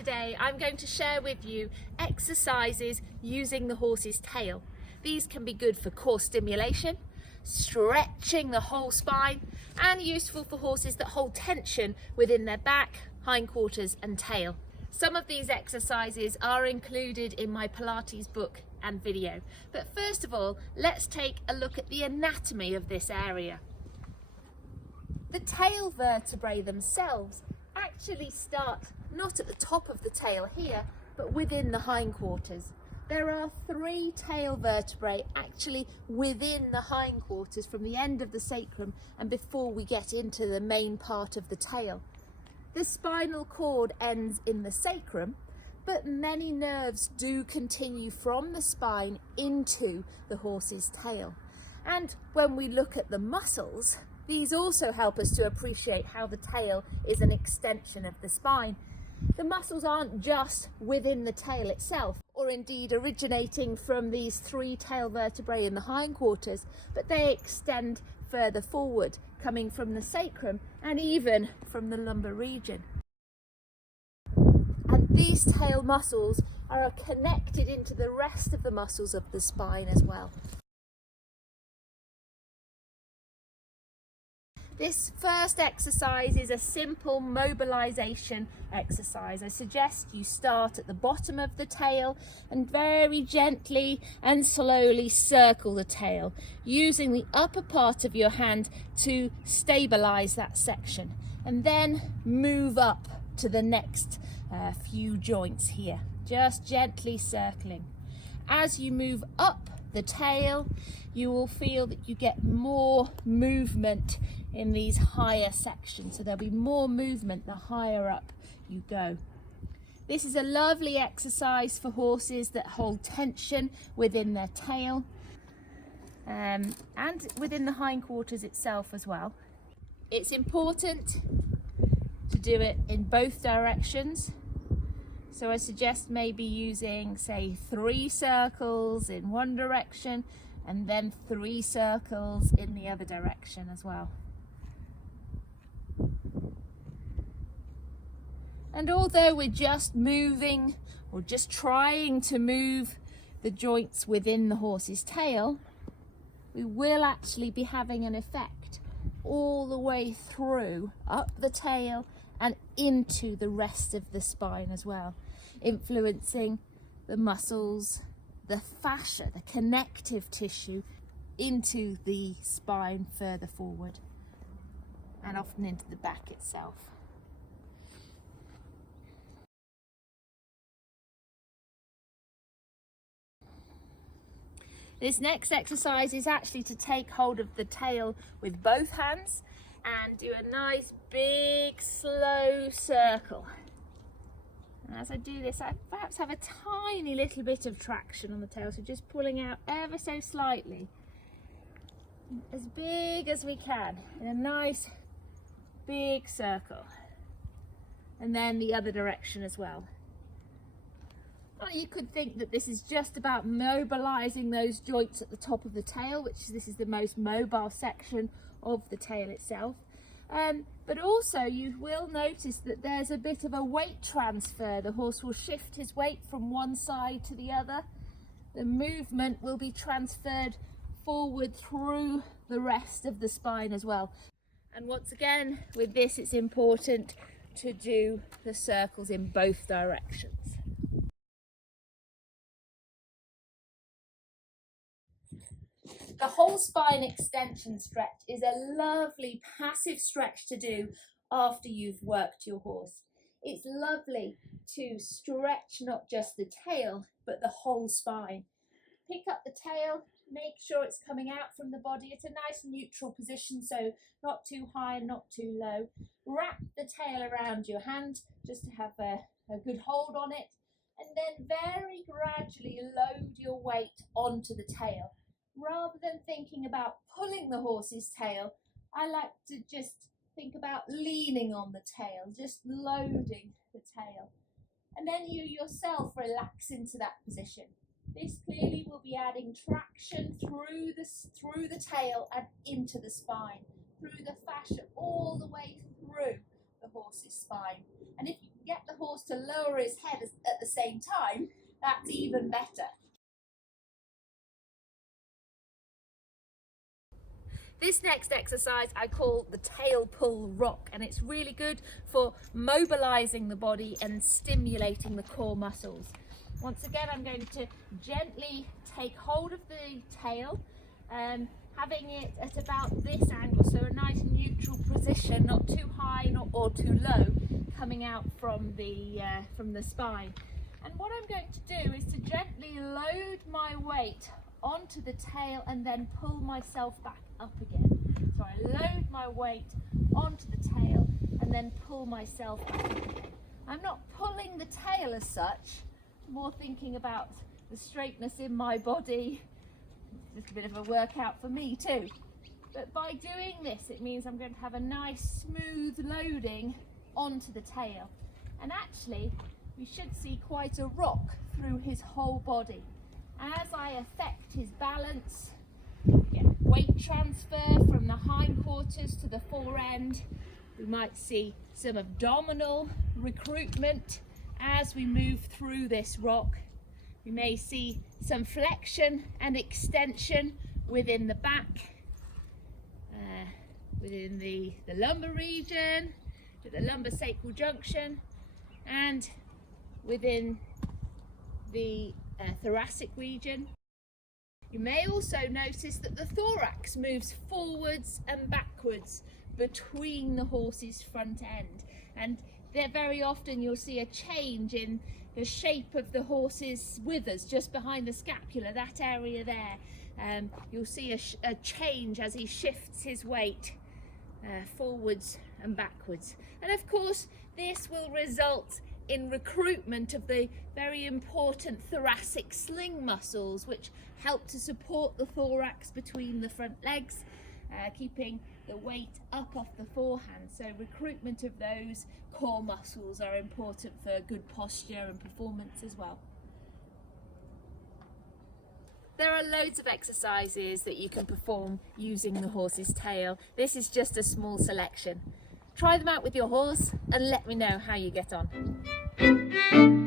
today I'm going to share with you exercises using the horse's tail. These can be good for core stimulation, stretching the whole spine, and useful for horses that hold tension within their back, hindquarters and tail. Some of these exercises are included in my Pilates book and video. But first of all, let's take a look at the anatomy of this area. The tail vertebrae themselves actually start not at the top of the tail here, but within the hindquarters. There are 3 tail vertebrae actually within the hindquarters from the end of the sacrum and before we get into the main part of the tail. The spinal cord ends in the sacrum, but many nerves do continue from the spine into the horse's tail. And when we look at the muscles, these also help us to appreciate how the tail is an extension of the spine. The muscles aren't just within the tail itself, or indeed originating from these 3 tail vertebrae in the hindquarters, but they extend further forward, coming from the sacrum and even from the lumbar region. And these tail muscles are connected into the rest of the muscles of the spine as well. This first exercise is a simple mobilization exercise. I suggest you start at the bottom of the tail and very gently and slowly circle the tail, using the upper part of your hand to stabilize that section, and then move up to the next few joints here, just gently circling. As you move up the tail, you will feel that you get more movement in these higher sections, so there'll be more movement the higher up you go. This is a lovely exercise for horses that hold tension within their tail and within the hindquarters itself as well. It's important to do it in both directions, so I suggest maybe using, say, 3 circles in one direction and then 3 circles in the other direction as well. And although we're just moving or just trying to move the joints within the horse's tail, we will actually be having an effect all the way through, up the tail and into the rest of the spine as well, influencing the muscles, the fascia, the connective tissue into the spine further forward and often into the back itself. This next exercise is actually to take hold of the tail with both hands and do a nice big slow circle. And as I do this, I perhaps have a tiny little bit of traction on the tail, so just pulling out ever so slightly, as big as we can, in a nice big circle, and then the other direction as well. Well, you could think that this is just about mobilizing those joints at the top of the tail, this is the most mobile section of the tail itself. But also you will notice that there's a bit of a weight transfer. The horse will shift his weight from one side to the other. The movement will be transferred forward through the rest of the spine as well. And once again, with this, it's important to do the circles in both directions. The whole spine extension stretch is a lovely passive stretch to do after you've worked your horse. It's lovely to stretch not just the tail, but the whole spine. Pick up the tail, make sure it's coming out from the body at a nice neutral position, so not too high and not too low. Wrap the tail around your hand just to have a good hold on it, and then very gradually load your weight onto the tail. Rather than thinking about pulling the horse's tail, I like to just think about leaning on the tail, just loading the tail. And then you yourself relax into that position. This clearly will be adding traction through the tail and into the spine, through the fascia, all the way through the horse's spine. And if you can get the horse to lower his head at the same time, that's even better. This next exercise I call the tail pull rock, and it's really good for mobilizing the body and stimulating the core muscles. Once again, I'm going to gently take hold of the tail, having it at about this angle, so a nice neutral position, not too high or too low, coming out from the spine. And what I'm going to do is to gently load my weight onto the tail and then pull myself back up again. So I load my weight onto the tail and then pull myself back up again. I'm not pulling the tail as such, more thinking about the straightness in my body. It's a bit of a workout for me too. But by doing this, it means I'm going to have a nice smooth loading onto the tail. And actually, we should see quite a rock through his whole body. As I affect his balance, get weight transfer from the hindquarters to the fore end. We might see some abdominal recruitment as we move through this rock. We may see some flexion and extension within the back, within the lumbar region, to the lumbar sacral junction, and within the thoracic region. You may also notice that the thorax moves forwards and backwards between the horse's front end, and there very often you'll see a change in the shape of the horse's withers just behind the scapula, that area there. You'll see a change as he shifts his weight forwards and backwards. And of course, this will result in recruitment of the very important thoracic sling muscles, which help to support the thorax between the front legs, keeping the weight up off the forehand. So recruitment of those core muscles are important for good posture and performance as well. There are loads of exercises that you can perform using the horse's tail. This is just a small selection. Try them out with your horse and let me know how you get on.